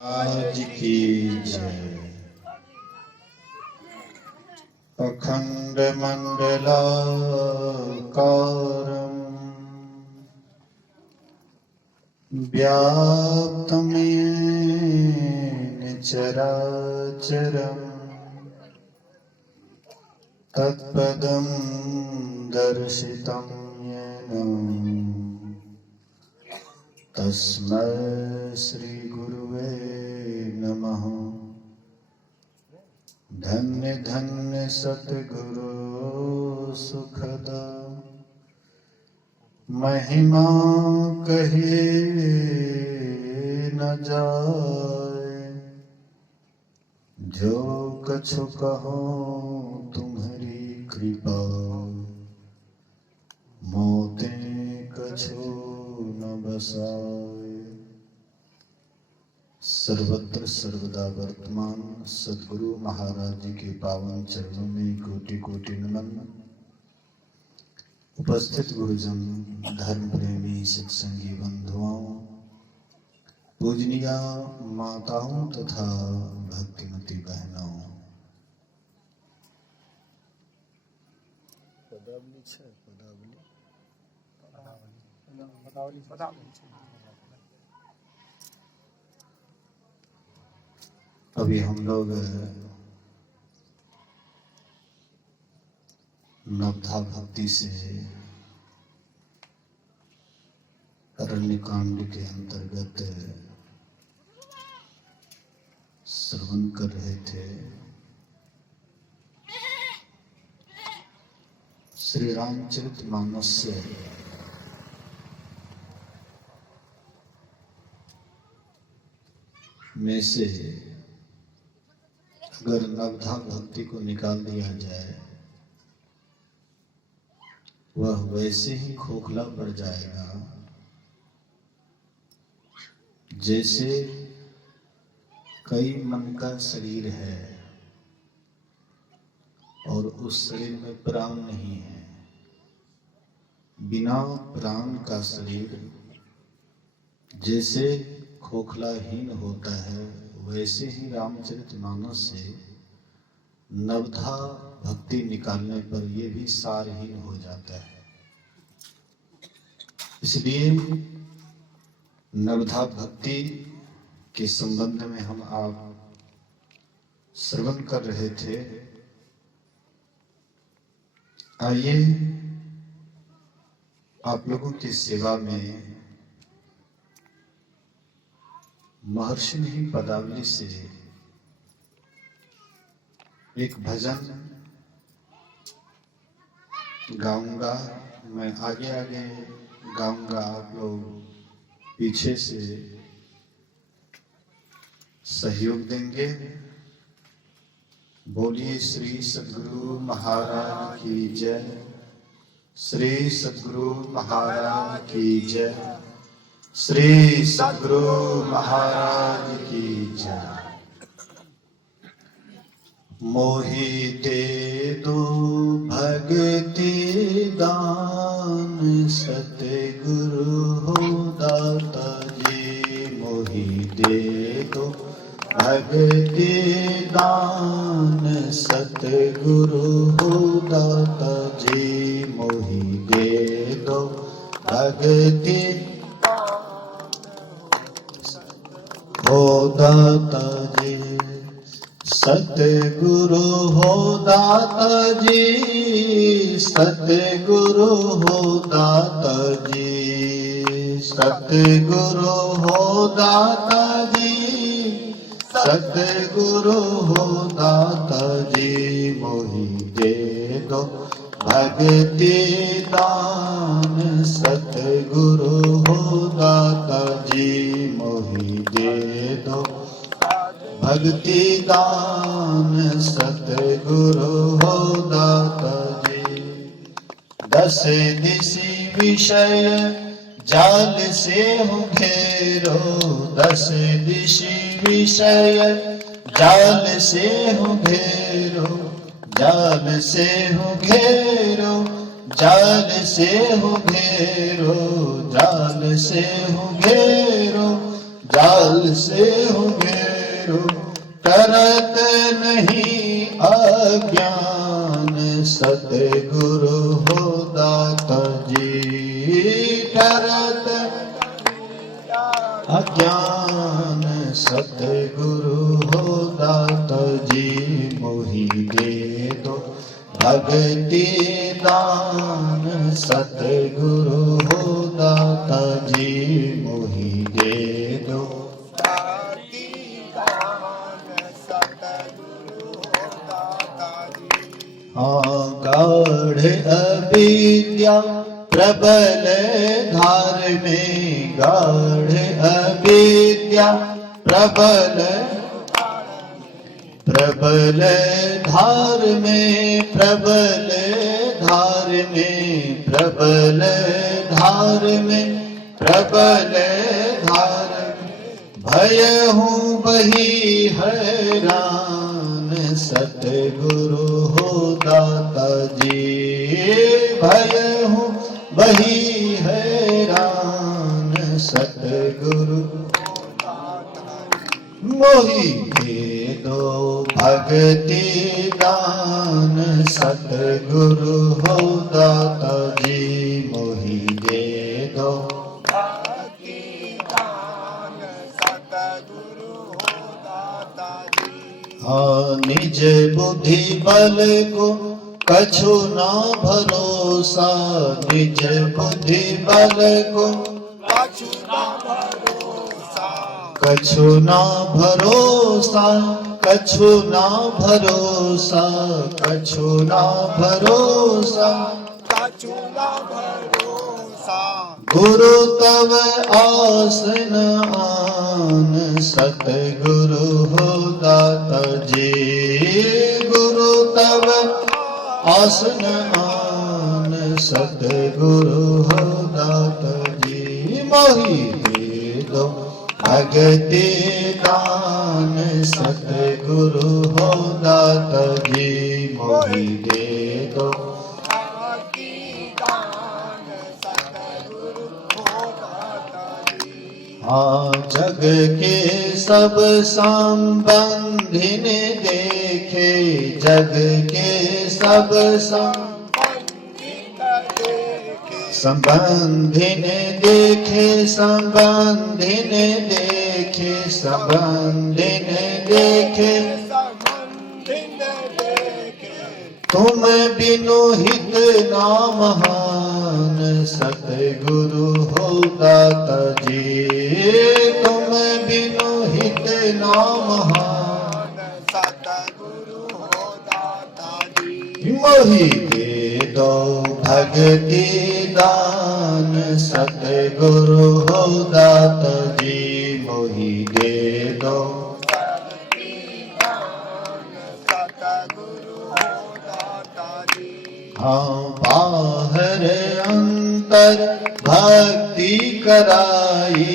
आज की जय। अखंड मंडलाकारं व्याप्तं येन चराचरं तत्पदं दर्शितं येन तस्मै श्री गुरुवे नमः। धन्य धन्य सतगुरु सुखदा महिमा कहे न जाए। जो कछु कहो तुम्हारी कृपा मोते कछु न बसाए। सर्वत्र सर्वदा वर्तमान सद्गुरु महाराज जी के पावन चरणों में कोटि कोटि नमन। उपस्थित गुरुजन, धर्म प्रेमी सत्संगी बंधुओं, पूजनीय माताओं तथा भक्तिमती बहनों, अभी हम लोग नवधा भक्ति से अरण्यकांड के अंतर्गत श्रवण कर रहे थे। श्री रामचरितमानस में से अगर नवधा भक्ति को निकाल दिया जाए, वह वैसे ही खोखला पड़ जाएगा जैसे कई मन का शरीर है और उस शरीर में प्राण नहीं है। बिना प्राण का शरीर जैसे खोखलाहीन होता है, वैसे ही रामचरितमानस से नवधा भक्ति निकालने पर यह भी सारहीन हो जाता है। इसलिए नवधा भक्ति के संबंध में हम आप श्रवण कर रहे थे। आइए आप लोगों की सेवा में महर्षि पदावली से एक भजन गाऊंगा। मैं आगे आगे गाऊंगा, आप लोग पीछे से सहयोग देंगे। बोलिए श्री सद्गुरु महाराज की जय। श्री सद्गुरु महाराज की जय। श्री सद्गुरु महाराज की जय। मोहि दे दो भक्ति दान सतगुरु हो दाता जी। मोहि दे दो भक्ति दान सतगुरु हो दाता जी। मोहि दे दो भक्ति हो दाता जी। सतगुरु हो दाता जी। सतगुरु हो दाता जी। सतगुरु हो दाता जी। सतगुरु हो दाता जी। मोहि दे दो भक्ति दान सतगुरु हो दाता जी। मोहि दे दो भक्ति दान सतगुरु हो दाता जी। दस दिशि विषय जाल से हो घेरो। दस दिशि विषय जाल से हो घेरो। जाल से हो घेरो। जाल से हो घेरो। जाल से हो घेरो। जाल से हो घेरो, तरत नहीं अज्ञान, सतगुरु हो दाता जी। तरत अज्ञान, सतगुरु हो दाता जी। मोहि दे दो भगति दान, सतगुरु हो दाता जी। मोहि दे दो भगति दान, सतगुरु हो दाता जी। गाढ़ अविद्या प्रबल धार में, गाढ़ अविद्या प्रबल प्रबल धार में, प्रबल धार में, प्रबल धार में, प्रबल धार में, भय हूँ बही हैरान, सतगुरु हो दाता जी। भय हूँ बही हैरान, सतगुरु मोहि दे दो भगति दान, सतगुरु हो दाता जी। मोहि दे दो भगति दान, सतगुरु हो दाता जी। निज बुद्धि बल को कछु ना भरोसा, निज बुद्धि बल को कछु ना भरोसा, कछु ना भरोसा, कछु ना भरोसा, कछु ना भरोसा, कछु ना भरोसा। गुरु तव आसन आन, सतगुरु हो दाता जी। गुरु तव आसन आन, सतगुरु हो दाता जी। मोहि दे दो भगति दान, सतगुरु हो दाता जी। मोहि दे दो भगति दान, सतगुरु हो दाता जी। जग के सब संबंधिन देखे, जग के सब संबंधिन देखे, संबंधिन देखे, संबंधिन देखे, तुम बिनु हित ना महान, सतगुरु हो दाता जी। तुम बिनु हित ना महान, सतगुरु हो दाता जी। मोहि दे दो भगति दान, सतगुरु हो दाता जी। मोहि दे दो भगति दान, सतगुरु हो दाता जी। बाहर अंतर भक्ति कराई,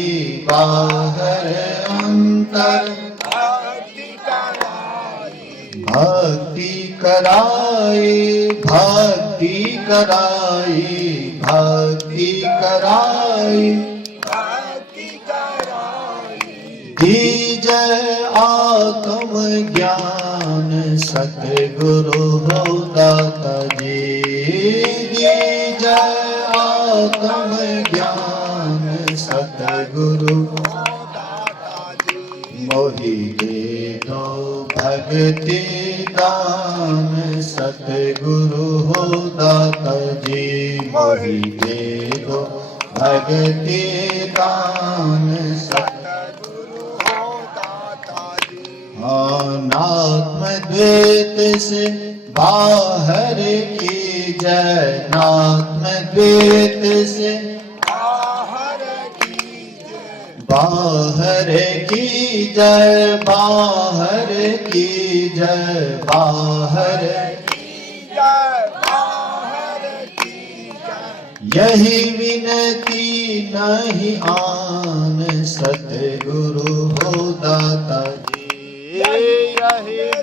बाहर अंतर भक्ति कराई, भक्ति कराई, भक्ति कराई, भक्ति कराई, भक्ति कराई। दीजय आत्म ज्ञान, सतगुरु हो दाता जी। दीजय आत्म ज्ञान, सतगुरु हो दाता जी। मोहि दे दो भगति दान, सतगुरु हो दाता जी। मोहि दे दो भगति दान, सतगुरु हो दाता जी। नात्म द्वैत से बाहर की जय, नात्म द्वैत से बाहर की जय, बाहर की जय, बाहर की जय, बाहर की जय, बाहर की जय। यही विनती नहीं आन, सतगुरु हो दाता जी। यही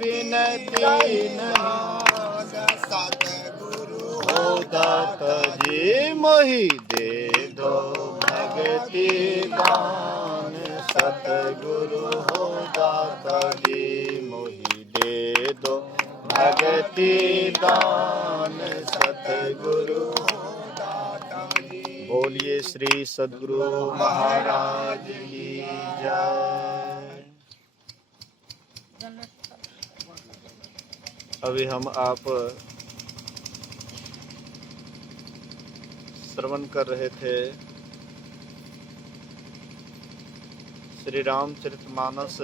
विनती नहीं आन, सतगुरु हो दाता जी। मोहि दे दो भगति दान, सतगुरु हो दाता जी, मोहि दे दो भगति दान, सतगुरु हो दाता जी। बोलिए श्री सद्गुरु महाराज की जय। अभी हम आप श्रवण कर रहे थे श्री रामचरितमानस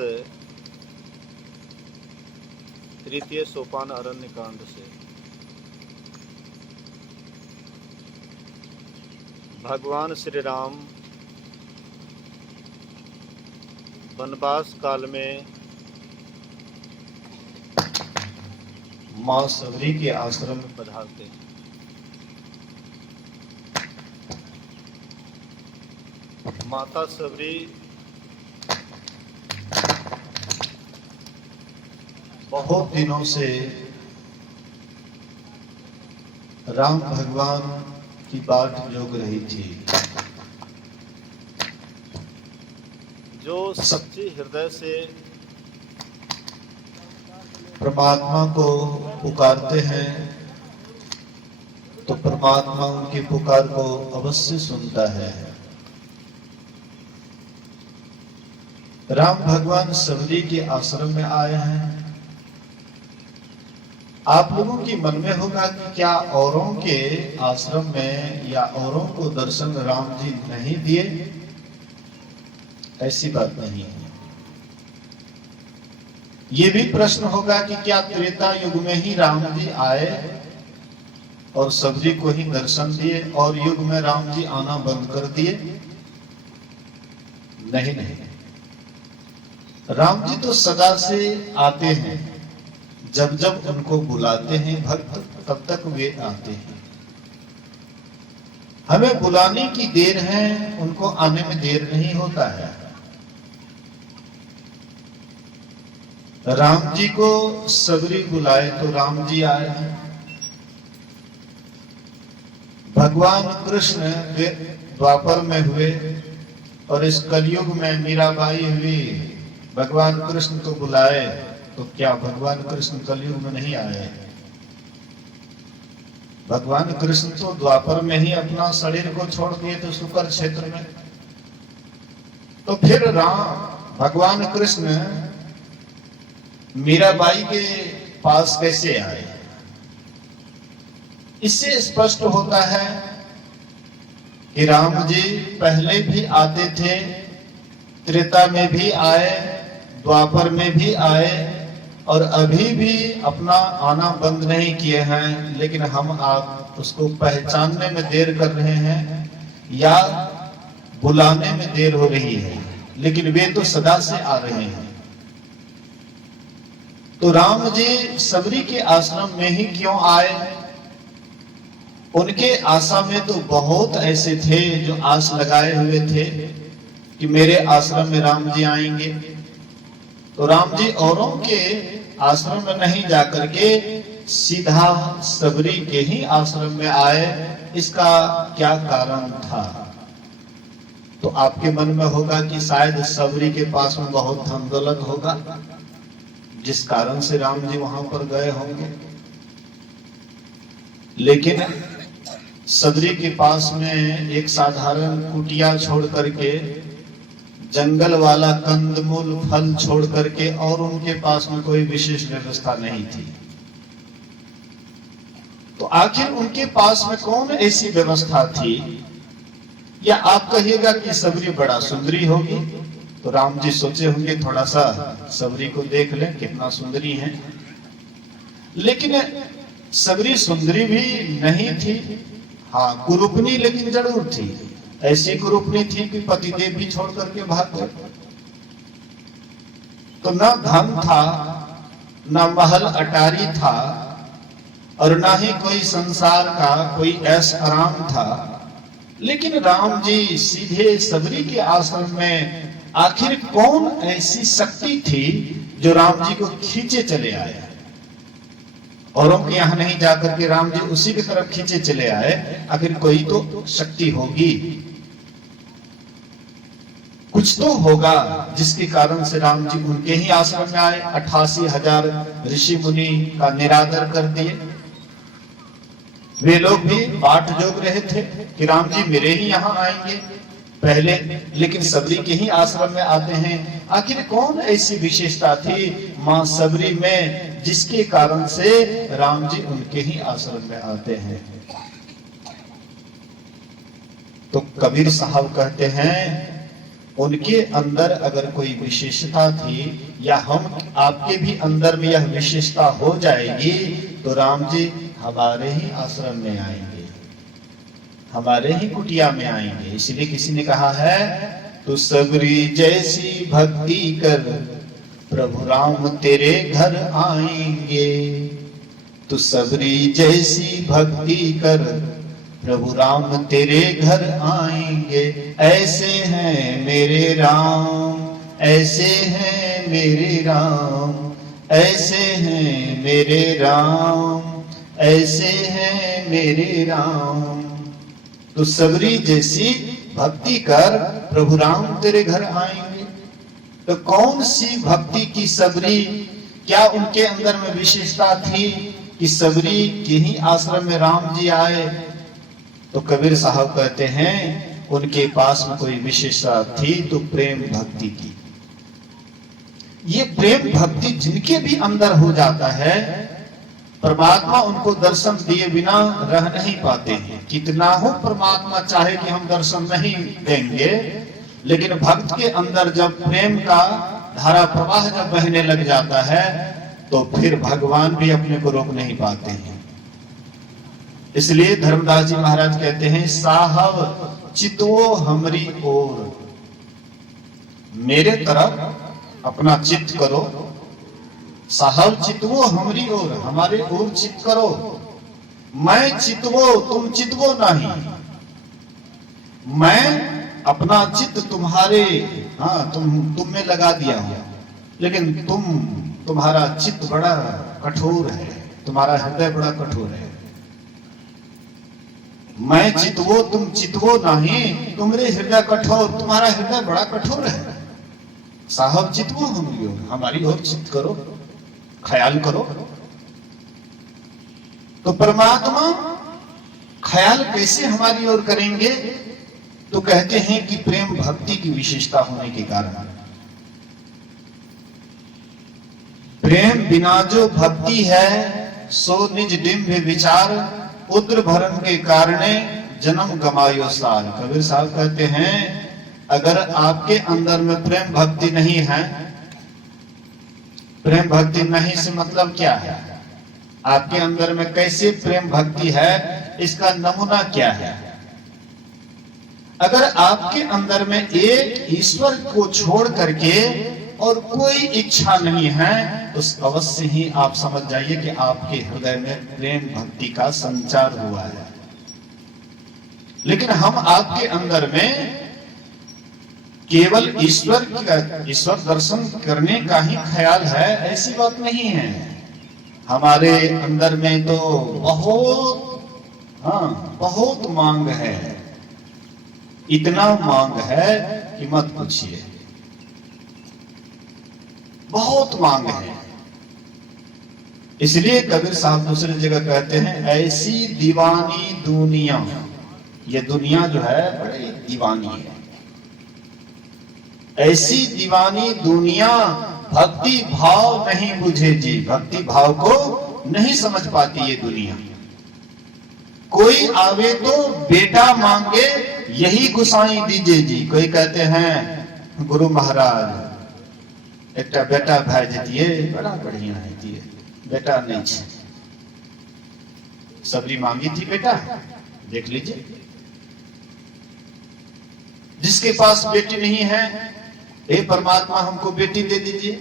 तृतीय सोपान अरण्य कांड से। भगवान श्री राम वनवास काल में मां सबरी के आश्रम में पधारते हैं। माता सबरी बहुत दिनों से राम भगवान की बाट जोग रही थी। जो सच्चे हृदय से परमात्मा को पुकारते हैं तो परमात्मा उनकी पुकार को अवश्य सुनता है। राम भगवान सबरी के आश्रम में आए हैं। आप लोगों के मन में होगा कि क्या औरों के आश्रम में या औरों को दर्शन राम जी नहीं दिए? ऐसी बात नहीं है। ये भी प्रश्न होगा कि क्या त्रेता युग में ही राम जी आए और सबरी को ही दर्शन दिए और युग में राम जी आना बंद कर दिए? नहीं नहीं, राम जी तो सदा से आते हैं। जब जब उनको बुलाते हैं भक्त तब तक वे आते हैं। हमें बुलाने की देर है, उनको आने में देर नहीं होता है। राम जी को सबरी बुलाए तो राम जी आए हैं। भगवान कृष्ण द्वापर में हुए और इस कलयुग में मीराबाई हुई। भगवान कृष्ण को बुलाए तो क्या भगवान कृष्ण कलयुग में नहीं आए? भगवान कृष्ण तो द्वापर में ही अपना शरीर को छोड़ दिए थे सुकर क्षेत्र में। तो फिर राम भगवान कृष्ण मीराबाई के पास कैसे आए? इससे स्पष्ट होता है कि राम जी पहले भी आते थे, त्रेता में भी आए, द्वापर में भी आए और अभी भी अपना आना बंद नहीं किए हैं। लेकिन हम आप उसको पहचानने में देर कर रहे हैं या बुलाने में देर हो रही है, लेकिन वे तो सदा से आ रहे हैं। तो राम जी सबरी के आश्रम में ही क्यों आए? उनके आशा में तो बहुत ऐसे थे जो आस लगाए हुए थे कि मेरे आश्रम में राम जी आएंगे। तो राम जी औरों के आश्रम में नहीं जाकर के सीधा सबरी के ही आश्रम में आए। इसका क्या कारण था? तो आपके मन में होगा कि शायद सबरी के पास में बहुत धन दौलत होगा, जिस कारण से राम जी वहां पर गए होंगे। लेकिन सबरी के पास में एक साधारण कुटिया छोड़ करके, जंगल वाला कंदमूल फल छोड़ करके और उनके पास में कोई विशेष व्यवस्था नहीं थी। तो आखिर उनके पास में कौन ऐसी व्यवस्था थी? या आप कहिएगा कि सबरी बड़ा सुंदरी होगी, तो राम जी सोचे होंगे थोड़ा सा सबरी को देख लें कितना सुंदरी है। लेकिन सबरी सुंदरी भी नहीं थी, हाँ कुरूपनी लेकिन जरूर थी। ऐसी कुरूपनी थी कि पतिदेव भी छोड़ करके भाग गए। तो न धन था, न महल अटारी था और न ही कोई संसार का कोई ऐश आराम था। लेकिन राम जी सीधे सबरी के आश्रम में आखिर कौन ऐसी शक्ति थी जो राम जी को खींचे चले आए? औरों के यहां नहीं जाकर के राम जी उसी की तरफ खींचे चले आए। आखिर कोई तो शक्ति होगी, कुछ तो होगा जिसके कारण से राम जी उनके ही आश्रम में आए। 88,000 ऋषि मुनि का निरादर कर दिए। वे लोग भी बाट जोग रहे थे कि राम जी मेरे ही यहाँ आएंगे पहले, लेकिन सबरी के ही आश्रम में आते हैं। आखिर कौन ऐसी विशेषता थी मां सबरी में जिसके कारण से राम जी उनके ही आश्रम में आते हैं? तो कबीर साहब कहते हैं उनके अंदर अगर कोई विशेषता थी या हम आपके भी अंदर में यह विशेषता हो जाएगी तो राम जी हमारे ही आश्रम में आएंगे, हमारे ही कुटिया में आएंगे। इसलिए किसी ने कहा है तू सबरी जैसी भक्ति कर प्रभु राम तेरे घर आएंगे। तू सबरी जैसी भक्ति कर प्रभु राम तेरे घर आएंगे। ऐसे हैं मेरे राम, ऐसे हैं मेरे राम, ऐसे हैं मेरे राम, ऐसे हैं मेरे राम। तो सबरी जैसी भक्ति कर प्रभु राम तेरे घर आएंगे। तो कौन सी भक्ति की सबरी, क्या उनके अंदर में विशेषता थी कि सबरी के ही आश्रम में राम जी आए? तो कबीर साहब कहते हैं उनके पास में कोई विशेषता थी तो प्रेम भक्ति की। ये प्रेम भक्ति जिनके भी अंदर हो जाता है, परमात्मा उनको दर्शन दिए बिना रह नहीं पाते हैं। कितना हो परमात्मा चाहे कि हम दर्शन नहीं देंगे, लेकिन भक्त के अंदर जब प्रेम का धारा प्रवाह जब बहने लग जाता है तो फिर भगवान भी अपने को रोक नहीं पाते हैं। इसलिए धर्मदास जी महाराज कहते हैं साहब चितवो हमरी ओर, मेरे तरफ अपना चित्त करो। साहब चितवो हमरी ओर, हमारे ओर चित्त करो। मैं चितवो तुम चितवो नहीं, मैं अपना चित्त तुम्हारे तुम में लगा दिया हूं, लेकिन तुम्हारा चित्त बड़ा कठोर है, तुम्हारा हृदय बड़ा कठोर है। मैं चितवो तुम चितवो नहीं, तुम्हारे हृदय कठोर, तुम्हारा हृदय बड़ा कठोर है। साहब चितवो हमरी ओर, हमारी ओर चित्त करो, ख्याल करो। तो परमात्मा ख्याल कैसे हमारी ओर करेंगे? तो कहते हैं कि प्रेम भक्ति की विशेषता होने के कारण। प्रेम बिना जो भक्ति है सो निज डिंभ विचार, उद्र भरण के कारणे जन्म गमायो सार। कबीर साहब कहते हैं अगर आपके अंदर में प्रेम भक्ति नहीं है, प्रेम भक्ति नहीं से मतलब क्या है? आपके अंदर में कैसे प्रेम भक्ति है, इसका नमूना क्या है? अगर आपके अंदर में एक ईश्वर को छोड़ करके और कोई इच्छा नहीं है तो अवश्य ही आप समझ जाइए कि आपके हृदय में प्रेम भक्ति का संचार हुआ है। लेकिन हम आपके अंदर में केवल ईश्वर दर्शन करने का ही ख्याल है, ऐसी बात नहीं है। हमारे अंदर में तो बहुत मांग है, इतना मांग है कि मत पूछिए, बहुत मांग है। इसलिए कबीर साहब दूसरी जगह कहते हैं ऐसी दीवानी दुनिया, ये दुनिया जो है बड़ी दीवानी है। ऐसी दीवानी दुनिया भक्ति भाव नहीं बुझे जी, भक्ति भाव को नहीं समझ पाती ये दुनिया। कोई आवे तो बेटा मांगे यही गुसाई दीजिए जी। कोई कहते हैं गुरु महाराज एक बेटा भाई दिए, बड़ा बढ़िया है दिए, बेटा नहीं छे। सबरी मांगी थी बेटा, देख लीजिए। जिसके पास बेटी नहीं है, हे परमात्मा हमको बेटी दे दीजिए।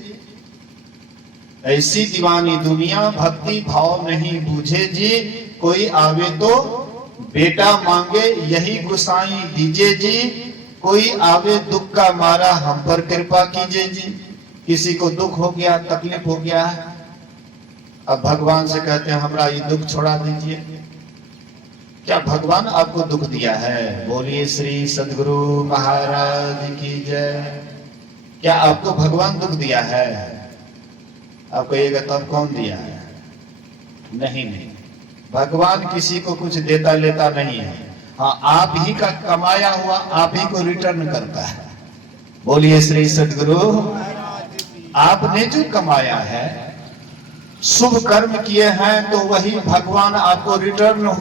ऐसी दीवानी दुनिया भक्ति भाव नहीं बूझे जी, कोई आवे तो बेटा मांगे यही गुसाई दीजिए जी। कोई आवे दुख का मारा हम पर कृपा कीजिए जी। किसी को दुख हो गया, तकलीफ हो गया, अब भगवान से कहते हैं हमरा ये दुख छोड़ा दीजिए। क्या भगवान आपको दुख दिया है? बोलिए श्री सद्गुरु महाराज की जय। क्या आपको भगवान दुख दिया है? आप कहिएगा तब कौन दिया है? नहीं, भगवान किसी को कुछ देता लेता नहीं है। हाँ, आप ही का कमाया हुआ आप ही को रिटर्न करता है। बोलिए श्री सद्गुरु। आपने जो कमाया है, शुभ कर्म किए हैं, तो वही भगवान आपको रिटर्न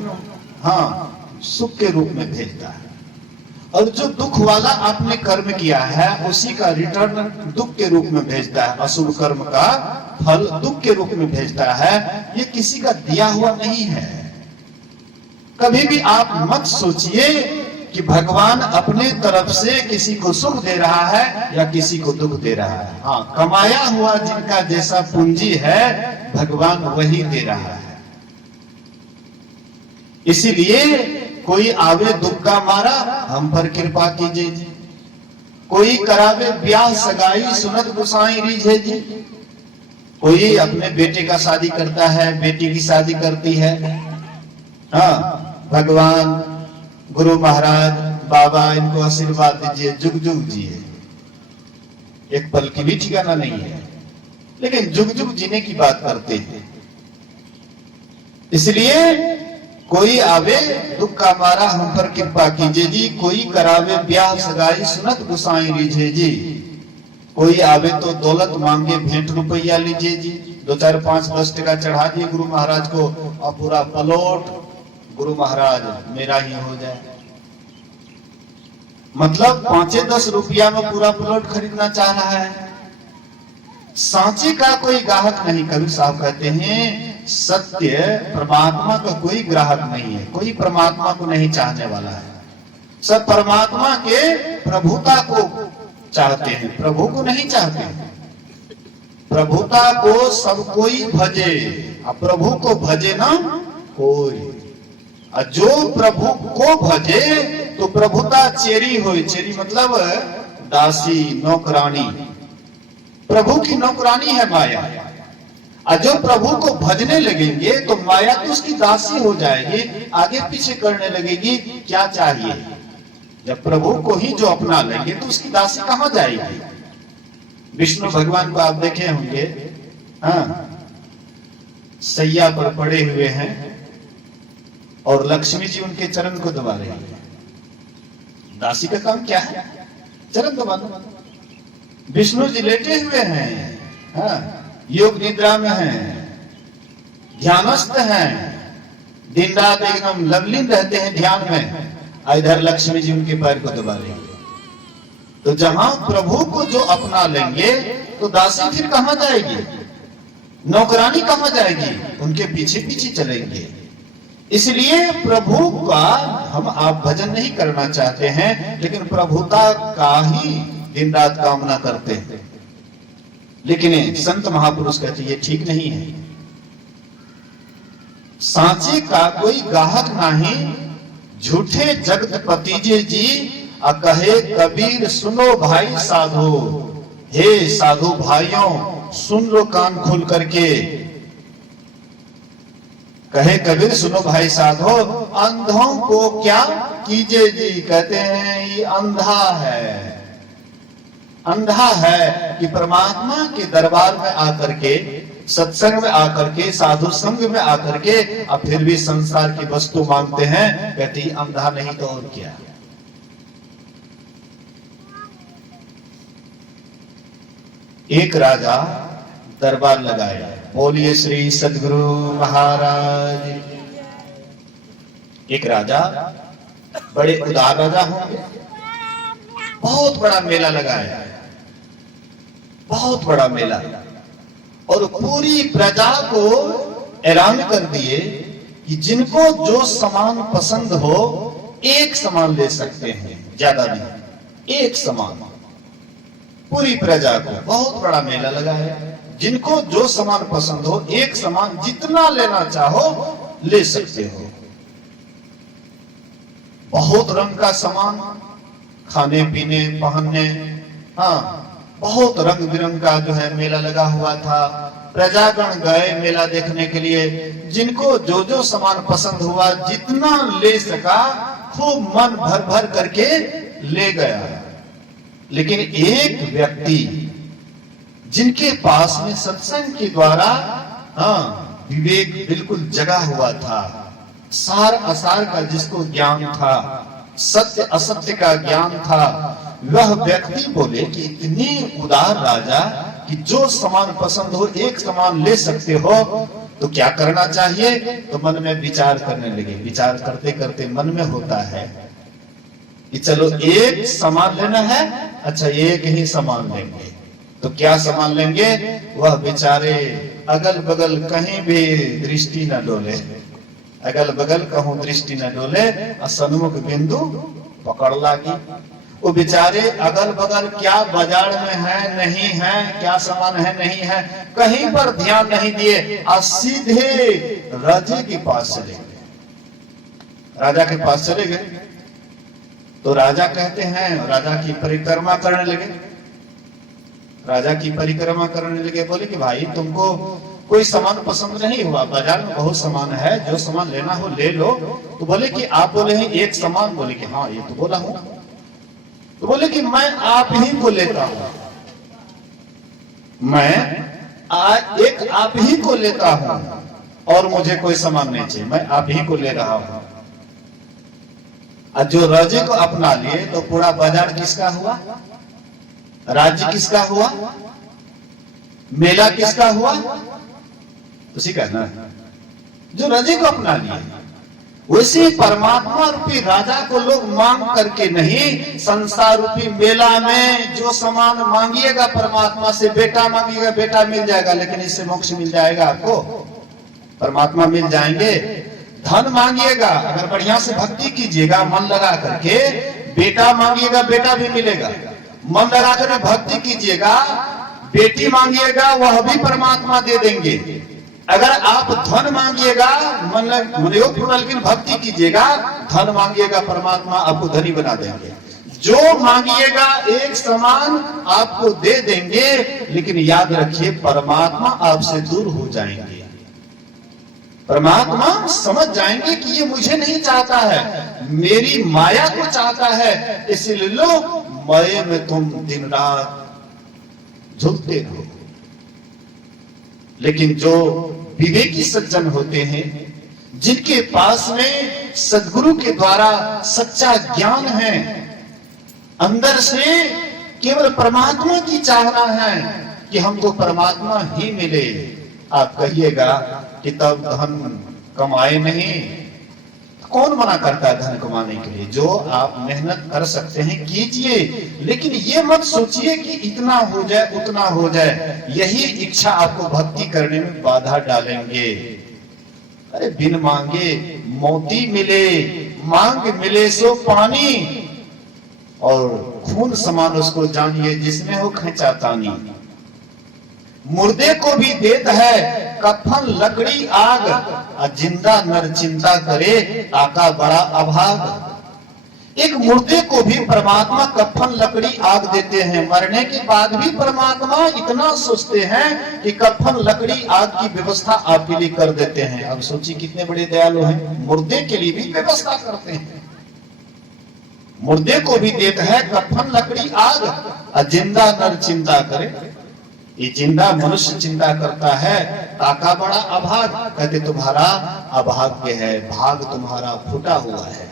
सुख के रूप में भेजता है। और जो दुख वाला आपने कर्म किया है, उसी का रिटर्न दुख के रूप में भेजता है। अशुभ कर्म का फल दुख के रूप में भेजता है। ये किसी का दिया हुआ नहीं है। कभी भी आप मत सोचिए कि भगवान अपने तरफ से किसी को सुख दे रहा है या किसी को दुख दे रहा है। हाँ, कमाया हुआ जिनका जैसा पूंजी है, भगवान वही दे रहा है। इसीलिए कोई आवे दुख का मारा, हम पर कृपा कीजिए। कोई करावे ब्याह सगाई, सुनत गुसाई रीझे जी। कोई अपने बेटे का शादी करता है, बेटी की शादी करती है। हाँ, भगवान, गुरु महाराज, बाबा इनको आशीर्वाद दीजिए, जुग जुग जिए। एक पल की भी ठिकाना नहीं है, लेकिन जुग जुग जीने की बात करते हैं। इसलिए कोई आवे दुख का मारा, हम पर कृपा कीजिए जी। कोई करावे ब्याह सगाई, सुनत गुसाई रीझे जी। कोई आवे तो दौलत मांगे, भेंट रुपया लीजिए जी। 2, 4, 5, 10 टका चढ़ा दिए गुरु महाराज को, और पूरा पलोट गुरु महाराज मेरा ही हो जाए। मतलब 5-10 रुपया में पूरा प्लॉट खरीदना चाह रहा है। सांचे का कोई ग्राहक नहीं। कबीर साहब कहते हैं, सत्य परमात्मा का कोई ग्राहक नहीं है। कोई परमात्मा को नहीं चाहने वाला है। सब परमात्मा के प्रभुता को चाहते हैं, प्रभु को नहीं चाहते। प्रभुता को सब कोई भजे, अब प्रभु को भजे ना कोई। जो प्रभु को भजे तो प्रभुता चेरी हो। चेरी मतलब दासी, नौकरानी। प्रभु की नौकरानी है माया। और जो प्रभु को भजने लगेंगे तो माया तो उसकी दासी हो जाएगी, आगे पीछे करने लगेगी। क्या चाहिए? जब प्रभु को ही जो अपना लेंगे तो उसकी दासी कहां जाएगी? विष्णु भगवान को आप देखे होंगे, सैया पर पड़े हुए हैं और लक्ष्मी जी उनके चरण को दबा रही है। दासी का काम क्या है? चरण दबाना। विष्णु जी लेटे हुए हैं, योग निद्रा में हैं, ध्यानस्थ हैं, दिन रात एकदम लवलीन रहते हैं ध्यान में। इधर लक्ष्मी जी उनके पैर को दबा रही है। तो जहां प्रभु को जो अपना लेंगे तो दासी फिर कहां जाएगी? नौकरानी कहां जाएगी? उनके पीछे पीछे चलेंगे। इसलिए प्रभु का हम आप भजन नहीं करना चाहते हैं, लेकिन प्रभुता का ही दिन रात कामना करते हैं। लेकिन संत महापुरुष कहते ये ठीक नहीं है। सांचे का कोई गाहक नहीं, झूठे जगत पतिजे जी। कहे कबीर सुनो भाई साधो, हे साधु भाइयों सुन लो कान खोल करके। कहे कबीर सुनो भाई साधो, अंधों को क्या कीजिए जी। कहते हैं ये अंधा है, अंधा है कि परमात्मा के दरबार में आकर के, सत्संग में आकर के, साधु संग में आकर के, अब फिर भी संसार की वस्तु मांगते हैं। कहते अंधा नहीं तो और क्या। एक राजा दरबार लगाया। बोलिए श्री सद्गुरु महाराज। एक राजा, बड़े उदार राजा होंगे, बहुत बड़ा मेला लगाया, बहुत बड़ा मेला, और पूरी प्रजा को ऐलान कर दिए कि जिनको जो सामान पसंद हो एक सामान ले सकते हैं, ज्यादा नहीं, एक सामान। पूरी प्रजा को बहुत बड़ा मेला लगाया। जिनको जो सामान पसंद हो एक सामान, जितना लेना चाहो ले सकते हो। बहुत रंग का सामान, खाने पीने पहनने, बहुत रंग बिरंग का जो है मेला लगा हुआ था। प्रजागण गए मेला देखने के लिए, जिनको जो जो सामान पसंद हुआ, जितना ले सका खूब मन भर भर करके ले गया। लेकिन एक व्यक्ति जिनके पास में सत्संग के द्वारा विवेक बिल्कुल जगा हुआ था, सार असार का जिसको ज्ञान था, सत्य असत्य का ज्ञान था, वह व्यक्ति बोले कि इतनी उदार राजा कि जो सामान पसंद हो एक सामान ले सकते हो, तो क्या करना चाहिए? तो मन में विचार करने लगे। विचार करते करते मन में होता है कि चलो एक सामान लेना है, अच्छा एक ही सामान लेंगे। तो क्या सामान लेंगे? वह बेचारे अगल बगल कहीं भी दृष्टि न डोले, अगल बगल कहूं दृष्टि न डोले, सन्मुख बिंदु पकड़ लागी। वो बेचारे अगल बगल क्या बाजार में है नहीं है, क्या सामान है नहीं है, कहीं पर ध्यान नहीं दिए और सीधे राजे के पास चले गए। राजा के पास चले गए तो राजा कहते हैं, राजा की परिक्रमा करने लगे। राजा की परिक्रमा करने लगे, बोले कि भाई तुमको कोई सामान पसंद नहीं हुआ, बाजार में बहुत सामान है, जो सामान लेना हो ले लो। तो बोले कि आप बोले हैं एक सामान, बोले कि हाँ ये तो बोला हूं। तो बोले कि मैं आप ही को लेता हूं, मैं एक आप ही को लेता हूं और मुझे कोई सामान नहीं चाहिए, मैं आप ही को ले रहा हूं। और जो राजे को अपना लिए तो पूरा बाजार किसका हुआ? राज्य किसका हुआ? मेला किसका हुआ? उसी का ना, जो राजे को अपना लिए। वैसे परमात्मा रूपी राजा को लोग मांग करके नहीं, संसार रूपी मेला में जो सामान मांगिएगा परमात्मा से, बेटा मांगिएगा बेटा मिल जाएगा, लेकिन इससे मोक्ष मिल जाएगा आपको, परमात्मा मिल जाएंगे। धन मांगिएगा, अगर बढ़िया से भक्ति कीजिएगा मन लगा करके, बेटा मांगिएगा बेटा भी मिलेगा। मन लगा कर भक्ति कीजिएगा, बेटी मांगिएगा वह भी परमात्मा दे देंगे। अगर आप धन मांगिएगा, लेकिन भक्ति कीजिएगा, धन मांगिएगा परमात्मा आपको धनी बना देंगे। जो मांगिएगा एक समान आपको दे देंगे, लेकिन याद रखिए परमात्मा आपसे दूर हो जाएंगे। परमात्मा समझ जाएंगे कि ये मुझे नहीं चाहता है, मेरी माया को चाहता है, इसलिए लो माया में तुम दिन रात झुलते रहो। लेकिन जो विवेकी सज्जन होते हैं, जिनके पास में सद्गुरु के द्वारा सच्चा ज्ञान है, अंदर से केवल परमात्मा की चाहना है कि हमको परमात्मा ही मिले। आप कहिएगा कि तब धन कमाए नहीं, कौन मना करता है धन कमाने के लिए? जो आप मेहनत कर सकते हैं कीजिए, लेकिन ये मत सोचिए कि इतना हो जाए उतना हो जाए, यही इच्छा आपको भक्ति करने में बाधा डालेंगे। अरे बिन मांगे मोती मिले, मांग मिले सो पानी, और खून समान उसको जानिए जिसमें हो खींचातानी। मुर्दे को भी देत है कफन लकड़ी आग, जिंदा नर चिंता करे आका बड़ा अभाग। एक मुर्दे को भी परमात्मा कफन लकड़ी आग देते हैं, मरने के बाद भी परमात्मा इतना सोचते हैं कि कफन लकड़ी आग की व्यवस्था आपके लिए कर देते हैं। अब सोचिए कितने बड़े दयालु हैं, मुर्दे के लिए भी व्यवस्था करते हैं। मुर्दे को भी देते हैं कफन लकड़ी आग, जिंदा नर चिंता करे। ये जिंदा मनुष्य चिंता करता है, काका बड़ा अभाग, कहते तुम्हारा अभाग्य है, भाग तुम्हारा फूटा हुआ है।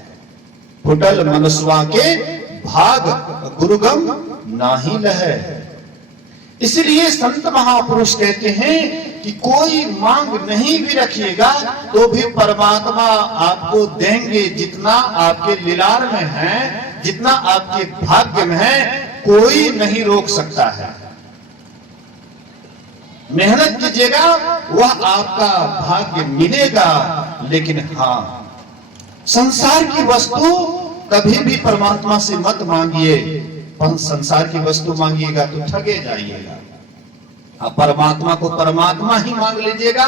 फुटल मनुष्वा के भाग गुरुगम नाही लहे। इसलिए संत महापुरुष कहते हैं कि कोई मांग नहीं भी रखिएगा तो भी परमात्मा आपको देंगे। जितना आपके लीलार में है, जितना आपके भाग्य में है, कोई नहीं रोक सकता है। मेहनत कीजिएगा, वह आपका भाग्य मिलेगा। लेकिन हाँ, संसार की वस्तु कभी भी परमात्मा से मत मांगिए। संसार की वस्तु मांगिएगा तो ठगे जाइएगा। अब परमात्मा को परमात्मा ही मांग लीजिएगा,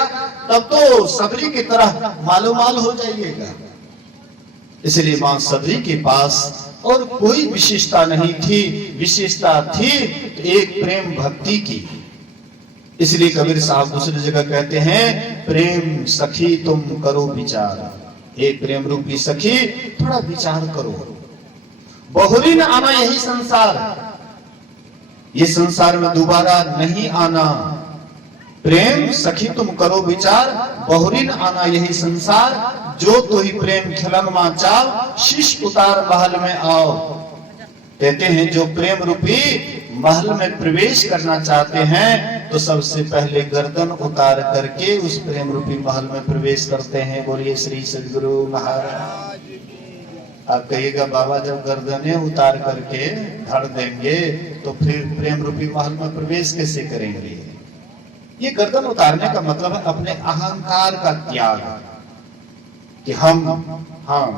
तब तो सबरी की तरह मालो माल हो जाइएगा। इसलिए मां सबरी के पास और कोई विशेषता नहीं थी। विशेषता थी तो एक प्रेम भक्ति की। इसलिए कबीर साहब दूसरी जगह कहते हैं, प्रेम सखी तुम करो विचार। हे प्रेम रूपी सखी, थोड़ा विचार करो। बहुरी न आना यही संसार, ये संसार में दोबारा नहीं आना। प्रेम सखी तुम करो विचार, बहुरी न आना यही संसार। जो तो ही प्रेम खिलन मा चाव, शीश उतार महल में आओ। कहते हैं जो प्रेम रूपी महल में प्रवेश करना चाहते हैं तो सबसे पहले गर्दन उतार करके उस प्रेम रूपी महल में प्रवेश करते हैं। बोलिए श्री सद्गुरु महाराज। आप कहिएगा बाबा जब गर्दनें उतार करके धड़ देंगे तो फिर प्रेम रूपी महल में प्रवेश कैसे करेंगे? ये गर्दन उतारने का मतलब है अपने अहंकार का त्याग, कि हम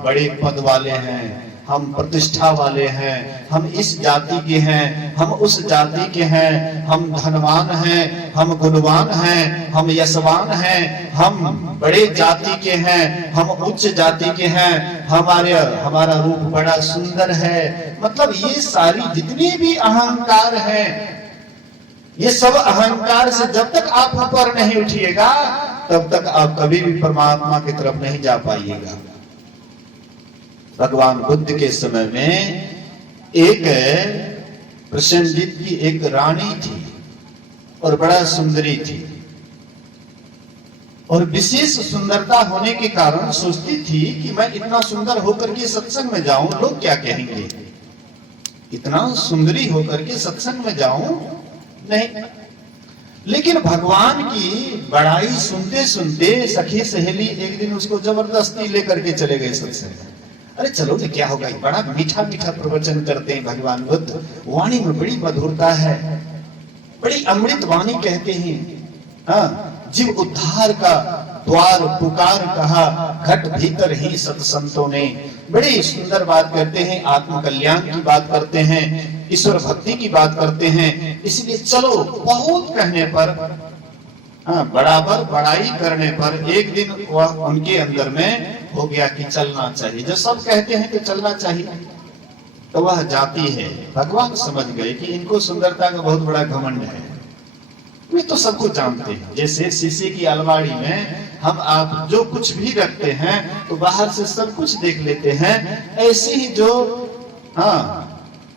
बड़े पद वाले हैं, हम प्रतिष्ठा वाले हैं, हम इस जाति के हैं, हम उस जाति के हैं, हम धनवान हैं, हम गुणवान हैं, हम यशवान हैं, हम बड़े जाति के हैं, हम उच्च जाति के हैं, हमारा रूप बड़ा सुंदर है। मतलब ये सारी जितनी भी अहंकार हैं, ये सब अहंकार से जब तक आप ऊपर नहीं उठिएगा तब तक आप कभी भी परमात्मा की तरफ नहीं जा पाइएगा। भगवान बुद्ध के समय में एक प्रसेनजीत की एक रानी थी और बड़ा सुंदरी थी, और विशेष सुंदरता होने के कारण सोचती थी कि मैं इतना सुंदर होकर के सत्संग में जाऊं, लोग क्या कहेंगे? इतना सुंदरी होकर के सत्संग में जाऊं नहीं। लेकिन भगवान की बड़ाई सुनते सुनते सखी सहेली एक दिन उसको जबरदस्ती लेकर के चले गए सत्संग। अरे चलो तो क्या होगा, बड़ा मीठा मीठा प्रवचन करते हैं भगवान बुद्ध, वाणी में बड़ी मधुरता है, बड़ी अमृत वाणी कहते हैं। जीव उद्धार का द्वार पुकार कहा, घट भीतर ही सत्संतों ने। बड़ी सुंदर बात करते हैं, आत्म कल्याण की बात करते हैं, ईश्वर भक्ति की बात करते हैं। इसलिए चलो बहुत कहने पर, बराबर बड़ाई करने पर एक दिन वह उनके अंदर में हो गया कि चलना चाहिए। जो सब कहते हैं कि चलना चाहिए तो वह जाती है। भगवान समझ गए कि इनको सुंदरता का बहुत बड़ा घमंड है। वे तो सब कुछ जानते हैं। जैसे शीशे की अलमारी में हम आप जो कुछ भी रखते हैं तो बाहर से सब कुछ देख लेते हैं, ऐसे ही जो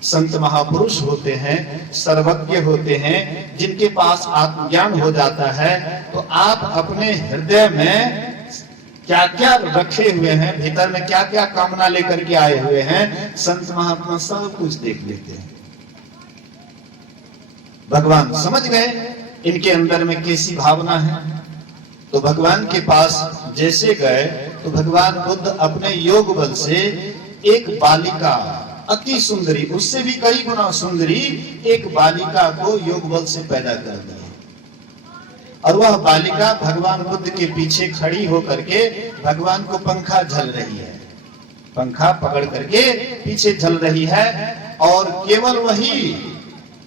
संत महापुरुष होते हैं, सर्वज्ञ होते हैं, जिनके पास आत्मज्ञान हो जाता है, तो आप अपने हृदय में क्या क्या रखे हुए हैं, भीतर में क्या क्या कामना लेकर के आए हुए हैं, संत महात्मा सब कुछ देख लेते हैं। भगवान समझ गए इनके अंदर में कैसी भावना है। तो भगवान के पास जैसे गए तो भगवान बुद्ध अपने योग बल से एक बालिका, अति सुंदरी, उससे भी कई गुना सुंदरी एक बालिका को योग बल से पैदा कर दिया। और वह बालिका भगवान बुद्ध के पीछे खड़ी होकर के भगवान को पंखा झल रही है, पंखा पकड़ करके पीछे झल रही है। और केवल वही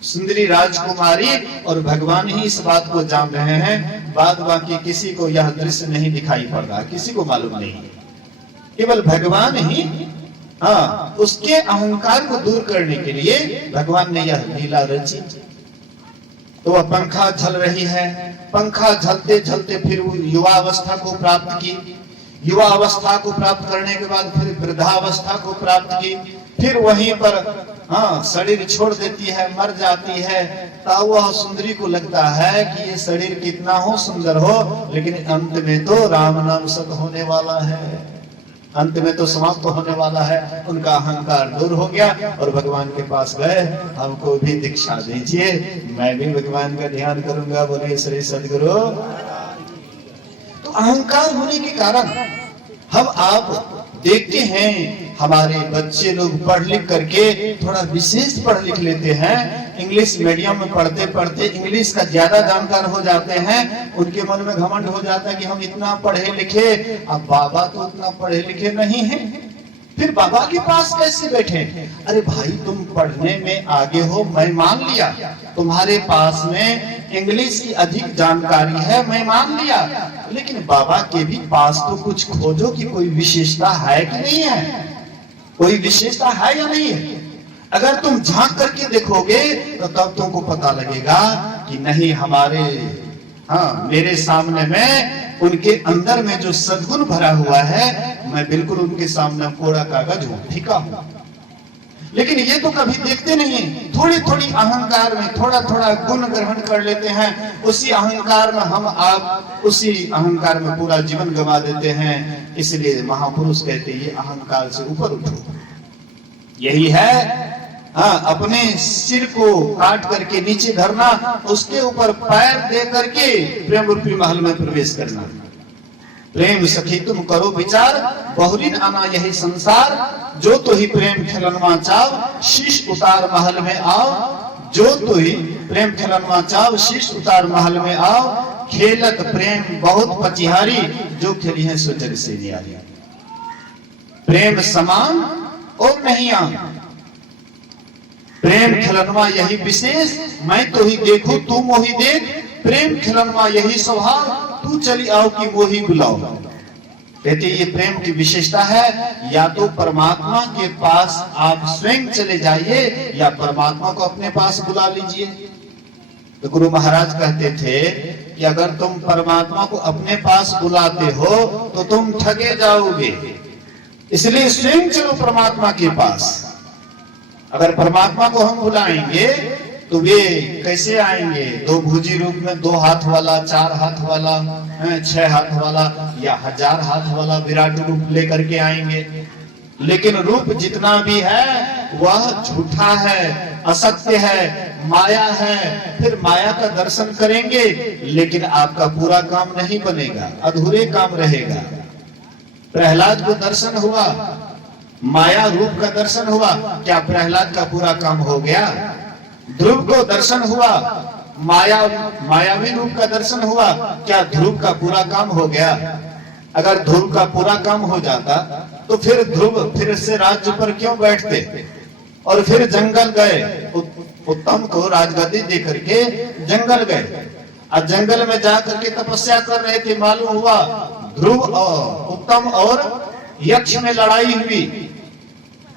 सुंदरी राजकुमारी और भगवान ही इस बात को जान रहे हैं। बाद बाकी किसी को यह दृश्य नहीं दिखाई पड़ रहा, किसी को मालूम नहीं, केवल भगवान ही उसके अहंकार को दूर करने के लिए भगवान ने यह लीला रची। तो वह पंखा झल रही है, पंखा झलते झलते फिर वो युवावस्था को प्राप्त की, युवावस्था को प्राप्त करने के बाद फिर वृद्धावस्था को प्राप्त की, फिर वहीं पर शरीर छोड़ देती है, मर जाती है। तब वह सुंदरी को लगता है कि ये शरीर कितना हो सुंदर हो, लेकिन अंत में तो राम नाम सत होने वाला है, अंत में तो समाप्त होने वाला है। उनका अहंकार दूर हो गया और भगवान के पास गए, हमको भी दीक्षा दीजिए, मैं भी भगवान का ध्यान करूंगा। बोलिए श्री सद्गुरु। तो अहंकार होने के कारण हम आप देखते हैं हमारे बच्चे लोग पढ़ लिख करके थोड़ा विशेष पढ़ लिख लेते हैं, इंग्लिश मीडियम में पढ़ते पढ़ते इंग्लिश का ज्यादा जानकार हो जाते हैं। उनके मन में घमंड हो जाता है कि हम इतना पढ़े लिखे, अब बाबा तो उतना पढ़े लिखे नहीं है, फिर बाबा के पास कैसे बैठे? अरे भाई तुम पढ़ने में आगे हो, मैं मान लिया, तुम्हारे पास में इंग्लिश की अधिक जानकारी है, मैं मान लिया, लेकिन बाबा के भी पास तो कुछ खोजो कि कोई विशेषता है कि नहीं है, कोई विशेषता है या नहीं है? अगर तुम झांक करके देखोगे तो तब तुमको पता लगेगा कि नहीं, मेरे सामने में उनके अंदर में जो सद्गुण भरा हुआ है, मैं बिल्कुल उनके सामने कोड़ा कागज हूं, फीका हूं। लेकिन ये तो कभी देखते नहीं है। थोड़ी थोड़ी अहंकार में थोड़ा थोड़ा गुण ग्रहण कर लेते हैं, उसी अहंकार में हम आप उसी अहंकार में पूरा जीवन गंवा देते हैं। इसलिए महापुरुष कहते हैं ये अहंकार से ऊपर उठो। यही है अपने सिर को काट करके नीचे धरना, उसके ऊपर पैर दे करके प्रेम रूपी महल में प्रवेश करना। प्रेम सखी तुम करो विचार, बहुरीन आना यही संसार, जो तो ही प्रेम खेलनवा चाव, शीश उतार महल में आओ। जो तो ही प्रेम खेलनवा चाव, शीश उतार महल में आओ। खेलत प्रेम बहुत पचिहारी, जो खेली है सो जग से न्यारी। प्रेम समान और नहीं आम, प्रेम खिलनवा यही विशेष, मैं तो ही देखूं तू मोही देख। प्रेम खिलनवा यही स्वभाव, तू चली आओ कि वो ही बुलाओ। कहते ये प्रेम की विशेषता है। या तो परमात्मा के पास आप स्वयं चले जाइए या परमात्मा को अपने पास बुला लीजिए। तो गुरु महाराज कहते थे कि अगर तुम परमात्मा को अपने पास बुलाते हो तो तुम ठगे जाओगे, इसलिए स्वयं चलो परमात्मा के पास। अगर परमात्मा को हम बुलाएंगे तो वे कैसे आएंगे? दो भुजी रूप में, 2 हाथ वाला, 4 हाथ वाला, 6 हाथ वाला या 1000 हाथ वाला विराट रूप लेकर के आएंगे। लेकिन रूप जितना भी है वह झूठा है, असत्य है, माया है। फिर माया का दर्शन करेंगे लेकिन आपका पूरा काम नहीं बनेगा, अधूरे काम रहेगा। प्रहलाद को दर्शन हुआ, माया रूप का दर्शन हुआ, क्या प्रहलाद का पूरा काम हो गया? ध्रुव को दर्शन हुआ, मायावी रूप का दर्शन हुआ, क्या ध्रुव का पूरा काम हो गया? अगर ध्रुव का पूरा काम हो जाता तो फिर ध्रुव फिर से राज्य पर क्यों बैठते? और फिर जंगल गए, उत्तम को राजगद्दी दे करके जंगल गए। और जंगल में जाकर के तपस्या कर रहे थे, मालूम हुआ ध्रुव और उत्तम और यक्ष में लड़ाई हुई,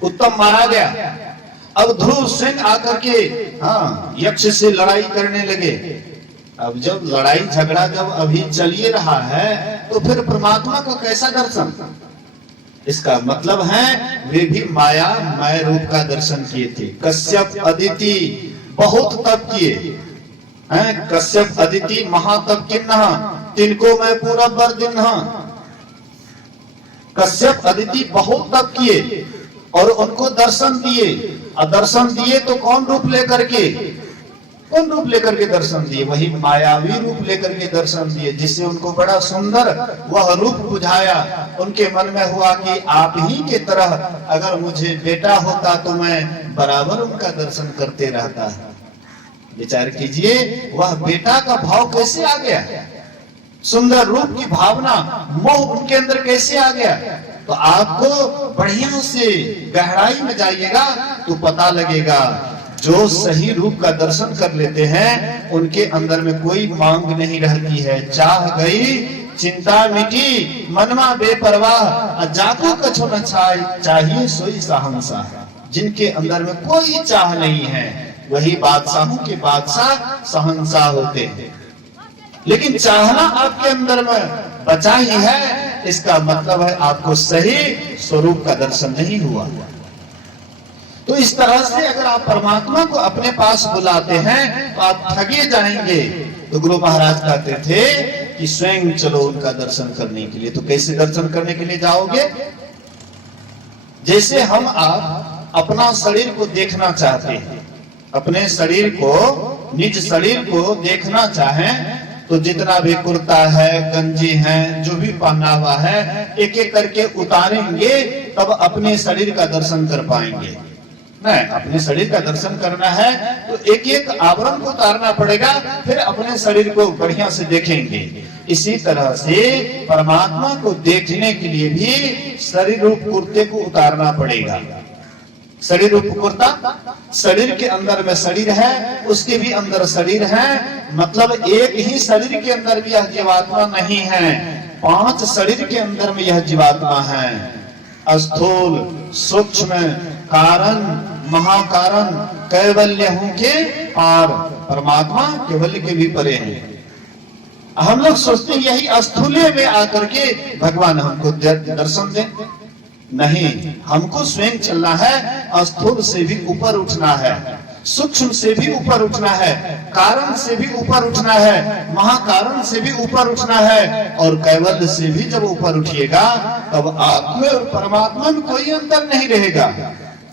उत्तम मारा गया। अब ध्रुव स्वयं आकर के यक्ष से लड़ाई करने लगे। अब जब लड़ाई झगड़ा जब अभी चल ही रहा है तो फिर परमात्मा को कैसा दर्शन? इसका मतलब है वे भी माया रूप का दर्शन किए थे। कश्यप अदिति बहुत तप किए, कश्यप अदिति महातप किन्हा, तिनको मैं पूरा बर दिन्हा। कश्यप अदिति बहुत तप किए और उनको दर्शन दिए। और दर्शन दिए तो कौन रूप लेकर के? कौन रूप लेकर के दर्शन दिए? वही मायावी रूप लेकर के दर्शन दिए, जिससे उनको बड़ा सुंदर वह रूप बुझाया। उनके मन में हुआ कि आप ही के तरह अगर मुझे बेटा होता तो मैं बराबर उनका दर्शन करते रहता। विचार कीजिए वह बेटा का भाव कैसे आ गया, सुंदर रूप की भावना, मोह उनके अंदर कैसे आ गया। तो आपको बढ़िया से गहराई में जाइएगा तो पता लगेगा जो सही रूप का दर्शन कर लेते हैं उनके अंदर में कोई मांग नहीं रहती है। चाह गई चिंता मिटी, मनमा बेपरवाह, जाको कछो न चाहिए सोई सहंसा। जिनके अंदर में कोई चाह नहीं है वही बादशाहों के बादशाह सहंसा होते हैं। लेकिन चाहना आपके अंदर में बचा ही है, इसका मतलब है आपको सही स्वरूप का दर्शन नहीं हुआ। तो इस तरह से अगर आप परमात्मा को अपने पास बुलाते हैं तो आप ठगे जाएंगे। तो गुरु महाराज कहते थे कि स्वयं चलो उनका दर्शन करने के लिए। तो कैसे दर्शन करने के लिए जाओगे? जैसे हम आप अपना शरीर को देखना चाहते हैं, अपने शरीर को, निज शरीर को देखना चाहें तो जितना भी कुर्ता है, गंजी है, जो भी पहना हुआ है, एक एक करके उतारेंगे तब अपने शरीर का दर्शन कर पाएंगे। नहीं, अपने शरीर का दर्शन करना है तो एक एक आवरण को उतारना पड़ेगा, फिर अपने शरीर को बढ़िया से देखेंगे। इसी तरह से परमात्मा को देखने के लिए भी शरीर रूप कुर्ते को उतारना पड़ेगा। शरीर रूप कुर्ता, शरीर के अंदर में शरीर है, उसके भी अंदर शरीर है, मतलब एक ही शरीर के अंदर भी यह जीवात्मा नहीं है, 5 शरीर के अंदर में यह जीवात्मा है। स्थूल सूक्ष्म कारण महाकारण कैवल्य हूं के पार, परमात्मा कैवल्य के भी परे हैं। हम लोग सोचते हैं यही स्थूल्य में आकर के भगवान हमको दर्शन दें। नहीं, हमको स्वयं चलना है, स्थूल से भी ऊपर उठना है, सूक्ष्म से भी ऊपर उठना है, कारण से भी ऊपर उठना है, महाकारण से भी ऊपर उठना है, और कैवल्य से भी जब ऊपर उठिएगा तब आत्मा और परमात्मा में कोई अंतर नहीं रहेगा।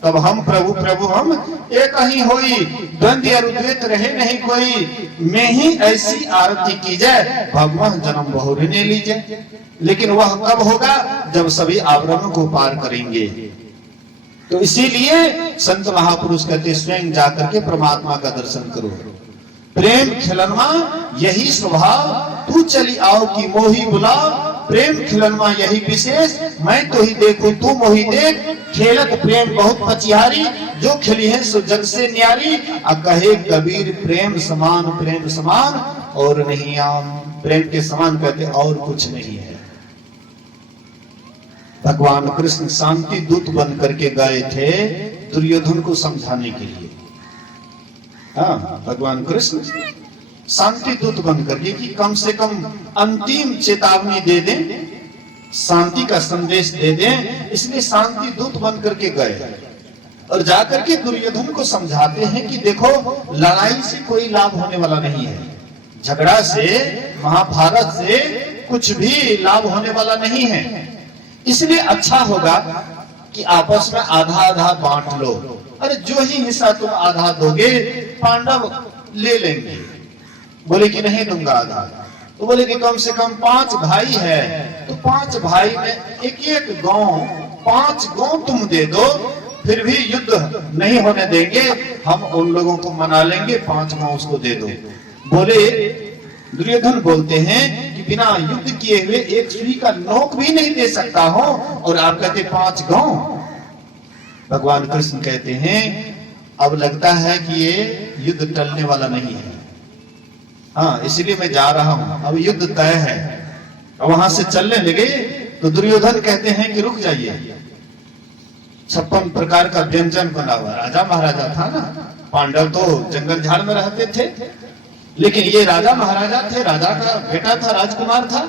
तब हम प्रभु प्रभु हम एक ही होई, द्वंद्व या द्वैत रहे नहीं कोई। मैं ही ऐसी आरती की जाए, भगवान जन्म बहुरी ने लीजिए। लेकिन वह कब होगा? जब सभी आवरणों को पार करेंगे। तो इसीलिए संत महापुरुष कहते स्वयं जाकर के परमात्मा का दर्शन करो। प्रेम खिलनवा यही स्वभाव, तू चली आओ की मोही बुलाओ। प्रेम खिलनवा यही विशेष, मैं तो ही देखूं तू मोही देख। खेलत प्रेम बहुत पचिहारी, जो खिली है सो जग से न्यारी। कहे कबीर प्रेम समान और नहीं आम। प्रेम के समान कहते और कुछ नहीं है। भगवान कृष्ण शांति दूत बन करके गए थे दुर्योधन को समझाने के लिए। हाँ, भगवान कृष्ण शांति दूत बन करके कि कम से कम अंतिम चेतावनी दे दें, शांति का संदेश दे दें, इसलिए शांति दूत बन करके गए और जाकर के दुर्योधन को समझाते हैं कि देखो, लड़ाई से कोई लाभ होने वाला नहीं है, झगड़ा से महाभारत से कुछ भी लाभ होने वाला नहीं है। इसलिए अच्छा होगा कि आपस में आधा आधा बांट लो। अरे जो ही हिस्सा तुम आधा दोगे पांडव ले लेंगे। बोले कि नहीं दूंगा आधा। तो बोले कि कम से कम 5 भाई है, तो 5 भाई में एक गांव, 5 गांव तुम दे दो, फिर भी युद्ध नहीं होने देंगे, हम उन लोगों को मना लेंगे, 5 गांव उसको दे दो। बोले दुर्योधन बोलते हैं कि बिना युद्ध किए हुए एक सुई का नोक भी नहीं दे सकता हो, और आप कहते 5 गांव। भगवान कृष्ण कहते हैं अब लगता है कि ये युद्ध टलने वाला नहीं है। हाँ, इसलिए मैं जा रहा हूं, अब युद्ध तय है। वहां से चलने लगे तो दुर्योधन कहते हैं कि रुक जाइए। 56 प्रकार का व्यंजन बना हुआ, राजा महाराजा था ना, पांडव तो जंगल झाड़ में रहते थे, लेकिन ये राजा महाराजा थे, राजा का बेटा था, राजकुमार था।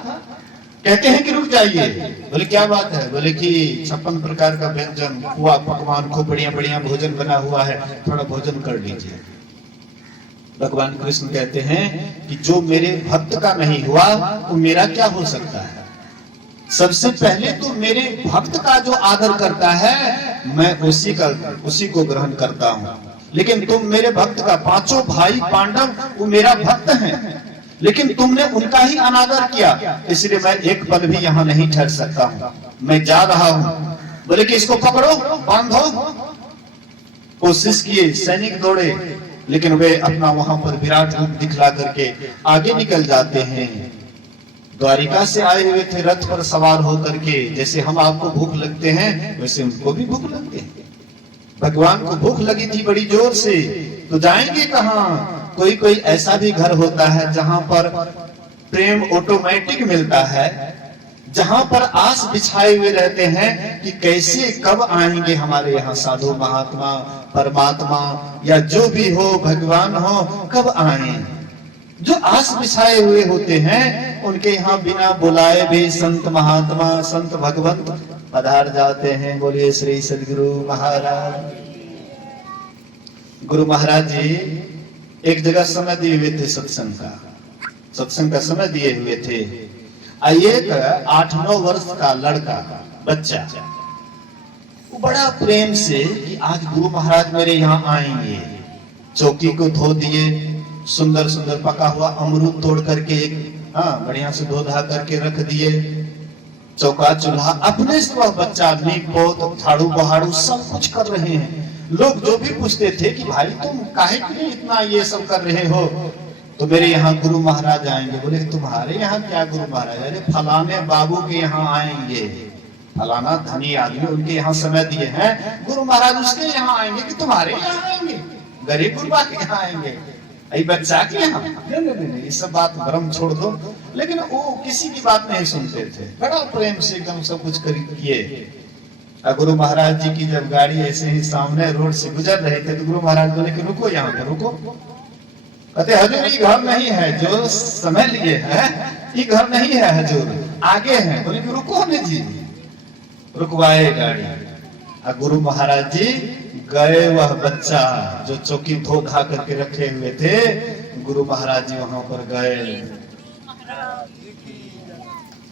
कहते हैं कि रुक जाइए। बोले क्या बात है? बोले कि 56 प्रकार का व्यंजन, हुआ पकवान, खूब बढ़िया बढ़िया भोजन बना हुआ है, थोड़ा भोजन कर लीजिए। भगवान कृष्ण कहते हैं कि जो मेरे भक्त का नहीं हुआ वो मेरा क्या हो सकता है। सबसे पहले तो मेरे भक्त का जो आदर करता है मैं उसी को ग्रहण करता हूँ। लेकिन तुम मेरे भक्त का, 5 भाई पांडव वो मेरा भक्त हैं, लेकिन तुमने उनका ही अनादर किया, इसलिए मैं एक पल भी यहाँ नहीं ठहर सकता हूँ, मैं जा रहा हूँ। बोले कि इसको पकड़ो, बांधो। कोशिश किए, सैनिक दौड़े, लेकिन वे अपना वहां पर विराट रूप दिखला करके आगे निकल जाते हैं। द्वारिका से आए हुए थे रथ पर सवार होकर के, जैसे हम आपको भूख लगते हैं वैसे उनको भी भूख लगते हैं। भगवान को भूख लगी थी बड़ी जोर से, तो जाएंगे कहाँ? कोई कोई ऐसा भी घर होता है जहां पर प्रेम ऑटोमेटिक मिलता है, जहां पर आस बिछाए हुए रहते हैं कि कैसे कब आएंगे हमारे यहाँ साधु महात्मा, परमात्मा या जो भी हो, भगवान हो, कब आए। जो आस बिछाए हुए होते हैं उनके यहाँ बिना बुलाए भी संत महात्मा, संत भगवंत पधार जाते हैं। बोलिए श्री सदगुरु महाराज। गुरु महाराज जी एक जगह समय दिए हुए थे, सत्संग का समय दिए हुए थे। एक 8-9 वर्ष का लड़का, बच्चा, वो बड़ा प्रेम से कि आज गुरु महाराज मेरे यहाँ आएंगे, चौकी को धो दिए, सुंदर सुंदर पका हुआ अमरूद तोड़ करके एक बढ़िया से धो धा करके रख दिए, चौका चूल्हा, अपने से वह बच्चा नीक पोत, झाड़ू बहाड़ू सब कुछ कर रहे हैं। लोग जो भी पूछते थे कि भाई तुम काहे के लिए इतना ये सब कर रहे हो, तो मेरे यहाँ गुरु महाराज आएंगे। बोले तुम्हारे यहाँ क्या गुरु महाराज? अरे फलाने बाबू के यहाँ आएंगे, फलाना धनी आदमी, उनके यहाँ समय दिए हैं, गुरु महाराज उसके यहाँ आएंगे कि तुम्हारे यहाँ आएंगे, गरीब गुरबा के यहाँ आएंगे, बच्चा के यहाँ? नहीं, ये सब बात भ्रम छोड़ दो। लेकिन वो किसी की बात नहीं सुनते थे, बड़ा प्रेम से एकदम सब कुछ किए। और गुरु महाराज जी की जब गाड़ी ऐसे ही सामने रोड से गुजर रहे थे तो गुरु महाराज बोले कि रुको, यहाँ पे रुको। कहते हजूर ये घर नहीं है जो समय लिए है, ये घर नहीं है हजूर, आगे है। बोले कि रुको ने जी, रुकवाए गाड़ी। और गुरु महाराज जी गए, वह बच्चा जो चौकी धो धा करके रखे हुए थे, गुरु महाराज जी वहां पर गए।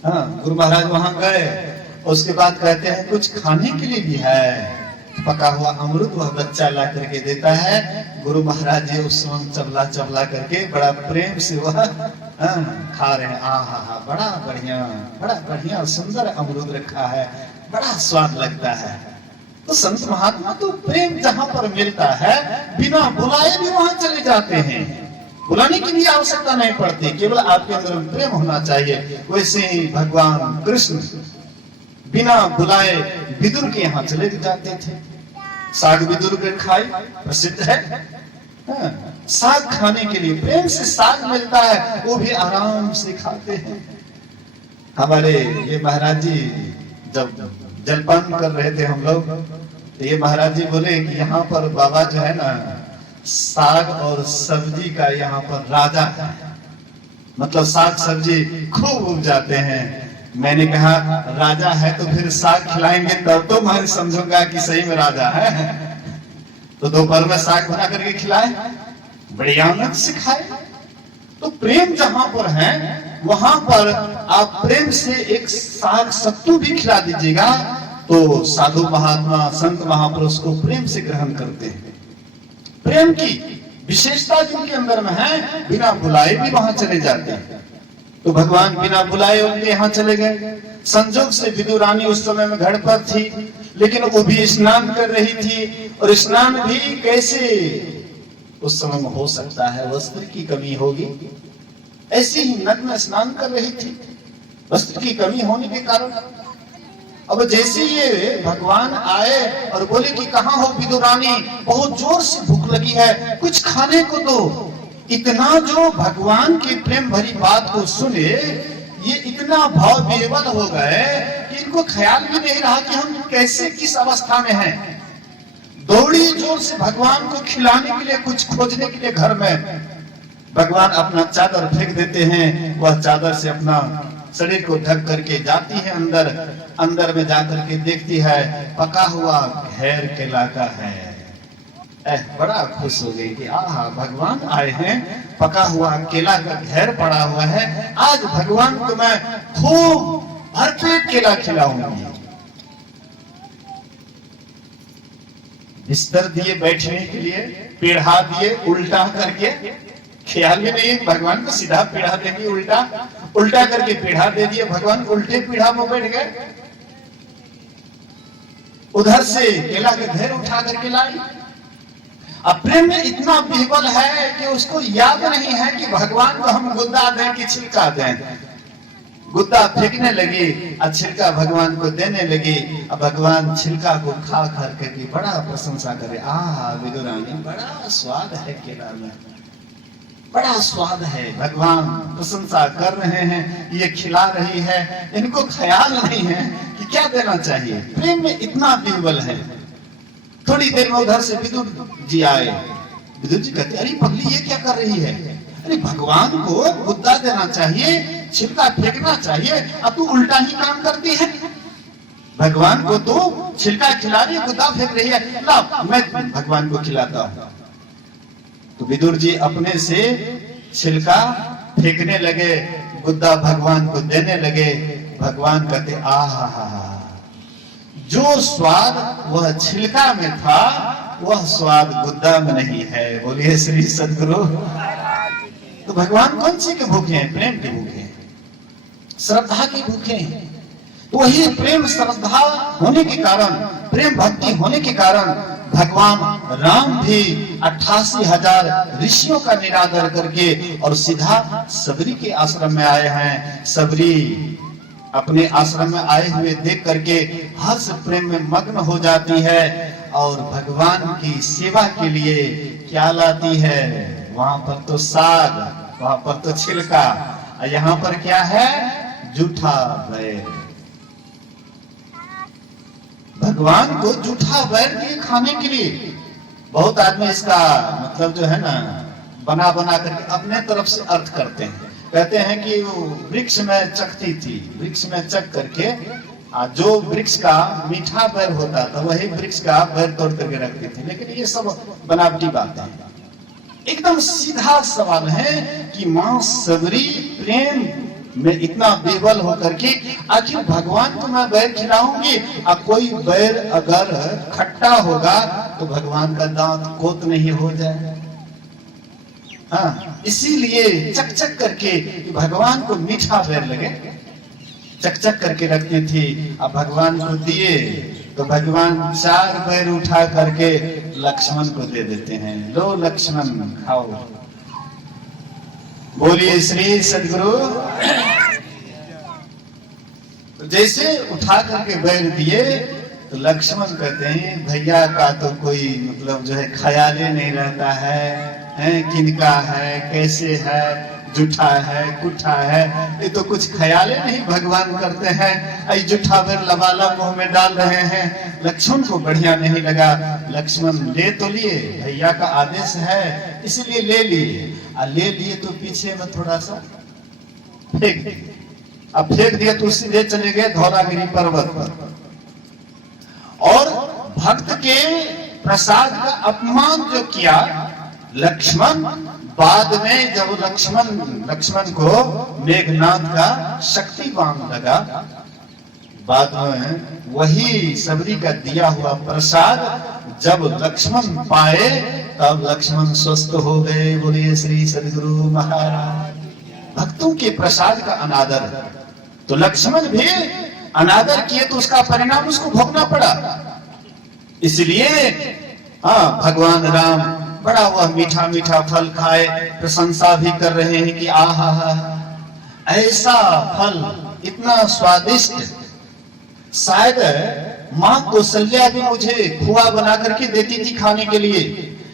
हाँ, गुरु महाराज वहां गए। उसके बाद कहते हैं कुछ खाने के लिए भी है, पका हुआ अमृत वह बच्चा ला करके देता है। गुरु महाराज जी उस समय चबला चबला करके बड़ा प्रेम से वह खा रहे हैं। आहा, बड़ा बढ़िया सुंदर अमृत रखा है, बड़ा स्वाद लगता है। तो संत महात्मा तो प्रेम जहां पर मिलता है बिना बुलाए भी वहां चले जाते हैं, बुलाने की भी आवश्यकता नहीं पड़ती, केवल आपके अंदर प्रेम होना चाहिए। वैसे ही भगवान कृष्ण बिना बुलाए विदुर के यहाँ चले जाते थे। साग विदुर के खाई प्रसिद्ध है। साग खाने के लिए प्रेम से साग मिलता है, वो भी आराम से खाते हैं। हमारे ये महाराज जी जब जलपान कर रहे थे हम लोग, तो ये महाराज जी बोले कि यहाँ पर बाबा जो है ना साग और सब्जी का यहाँ पर राजा है, मतलब साग सब्जी खूब उपजाते हैं। मैंने कहा राजा है तो फिर साग खिलाएंगे तब तो मैं समझूंगा कि सही में राजा है। तो दोपहर में साग बना करके खिलाए, बड़ी आनंद से खाए। तो प्रेम जहां पर है वहां पर आप प्रेम से एक साग सत्तू भी खिला दीजिएगा तो साधु महात्मा संत महापुरुष को प्रेम से ग्रहण करते हैं। प्रेम की विशेषता जिनके अंदर में है, बिना बुलाए भी वहां चले जाते हैं। तो भगवान बिना बुलाए उनके यहाँ चले गए। संजोग से विदुरानी उस समय में घर पर थी, लेकिन वो भी स्नान कर रही थी। और स्नान भी कैसे उस समय में हो सकता है, वस्त्र की कमी होगी। ऐसे ही नग्न स्नान कर रही थी, वस्त्र की कमी होने के कारण। अब जैसे ये भगवान आए और बोले कि कहाँ हो विदुरानी, बहुत जोर से भूख लगी है, कुछ खाने को दो। इतना जो भगवान की प्रेम भरी बात को सुने, ये इतना भाव विह्वल हो गए कि इनको ख्याल भी नहीं रहा कि हम कैसे किस अवस्था में हैं। दौड़ी जोर से भगवान को खिलाने के लिए, कुछ खोजने के लिए घर में। भगवान अपना चादर फेंक देते हैं, वह चादर से अपना शरीर को ढक करके जाती है अंदर। अंदर में जाकर के देखती है पका हुआ घेर केला का है। बड़ा खुश हो गई कि आहा, भगवान आए हैं, पका हुआ केला का घेर पड़ा हुआ है, आज भगवान को मैं खूब भरपेट केला खिलाऊंगी। बिस्तर दिए बैठने के लिए, पीढ़ा दिए उल्टा करके, ख्याल भी नहीं भगवान को सीधा पीढ़ा देंगे, उल्टा करके पीढ़ा दे दिए। भगवान उल्टे पीढ़ा में बैठ गए। उधर से केला के घेर उठा करके लाई। अब प्रेम में इतना विह्वल है कि उसको याद नहीं है कि भगवान को हम गुद्दा दें कि छिलका दें। गुद्दा फेंकने लगी और छिलका भगवान को देने लगी। अब भगवान छिलका को खा खा करके बड़ा प्रशंसा करे, आहा विदुरानी, बड़ा स्वाद है केला में, बड़ा स्वाद है। भगवान प्रशंसा कर रहे हैं, ये खिला रही है, इनको ख्याल नहीं है कि क्या देना चाहिए। प्रेम में इतना विह्वल है। थोड़ी देर में उधर से विदुर जी आए। विदुर जी कहते, अरे पगली ये क्या कर रही है? अरे भगवान को गुद्दा देना चाहिए, छिलका फेंकना चाहिए, अब तू उल्टा ही काम करती है। भगवान को तो छिलका खिला रही है, गुद्दा फेंक रही है। ला मैं भगवान को खिलाता हूं। तो विदुर जी अपने से छिलका फेंकने लगे, गुद्दा भगवान को देने लगे। भगवान कहते, आहा, जो स्वाद वह छिलका में था वह स्वाद गुद्दा में नहीं है। बोलिए श्री सद्गुरु। तो भगवान कौन सी के भूखे हैं? प्रेम के भूखे हैं, श्रद्धा के भूखे हैं। तो वही प्रेम श्रद्धा होने के कारण, प्रेम भक्ति होने के कारण भगवान राम भी 88,000 ऋषियों का निरादर करके और सीधा सबरी के आश्रम में आए हैं। सबरी अपने आश्रम में आए हुए देख करके हर्ष प्रेम में मग्न हो जाती है और भगवान की सेवा के लिए क्या लाती है? वहां पर तो साग, वहां पर तो छिलका, यहाँ पर क्या है? जूठा बैर। भगवान को जूठा बैर दिए खाने के लिए। बहुत आदमी इसका मतलब जो है ना बना बना करके अपने तरफ से अर्थ करते हैं। कहते हैं कि वो वृक्ष में चखती थी, वृक्ष में चख करके जो वृक्ष का मीठा बैर होता था वही वृक्ष का बैर तोड़ करके रखती थी। लेकिन ये सब बनावटी बातें हैं। एकदम सीधा सवाल है कि मां सबरी प्रेम में इतना बेबल होकर के आखिर भगवान को मैं बैर खिलाऊंगी, और कोई बैर अगर खट्टा होगा तो भगवान का दांत कोत नहीं हो जाए। हाँ, इसीलिए चक चक करके भगवान को मीठा बैर लगे, चक चक करके रखती थी। अब भगवान को दिए तो भगवान 4 बैर उठा करके लक्ष्मण को दे देते हैं। लो लक्ष्मण खाओ। बोलिए श्री सदगुरु। तो जैसे उठा करके बैर दिए तो लक्ष्मण कहते हैं भैया का तो कोई मतलब जो है ख्याल ही नहीं रहता है, किनका है, कैसे है, जूठा है, कुठा है, ये तो कुछ ख्याल ही नहीं भगवान करते हैं। जूठा बैर लबाला मुंह में डाल रहे हैं। लक्ष्मण को बढ़िया नहीं लगा। लक्ष्मण ले तो लिए, भैया का आदेश है इसलिए ले लिए। ले लिए तो पीछे में थोड़ा सा फेंक दिए। अब फेंक दिया तो सीधे चले गए धौलागिरी पर्वत पर। और भक्त के प्रसाद का अपमान जो किया लक्ष्मण, बाद में जब लक्ष्मण को मेघनाथ का शक्तिवान लगा, बाद में वही सबरी का दिया हुआ प्रसाद जब लक्ष्मण पाए तब लक्ष्मण स्वस्थ हो गए। बोलिए श्री सदगुरु महाराज। भक्तों के प्रसाद का अनादर, तो लक्ष्मण भी अनादर किए तो उसका परिणाम उसको भोगना पड़ा। इसलिए भगवान राम बड़ा हुआ मीठा मीठा फल खाए, प्रशंसा भी कर रहे हैं कि आहा ऐसा फल इतना स्वादिष्ट, शायद मां कौशल्या भी मुझे खोआ बना करके देती थी खाने के लिए,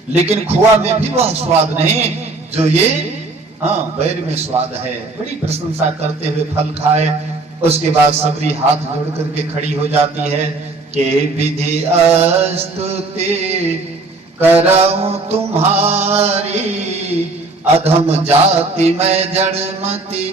लेकिन खोआ में भी वह स्वाद नहीं जो ये बैर में स्वाद है। बड़ी प्रशंसा करते हुए फल खाए। उसके बाद सबरी हाथ जोड़ करके खड़ी हो जाती है कि विधि स्तुति करऊं तुम्हारी, अधम जाति में जड़मति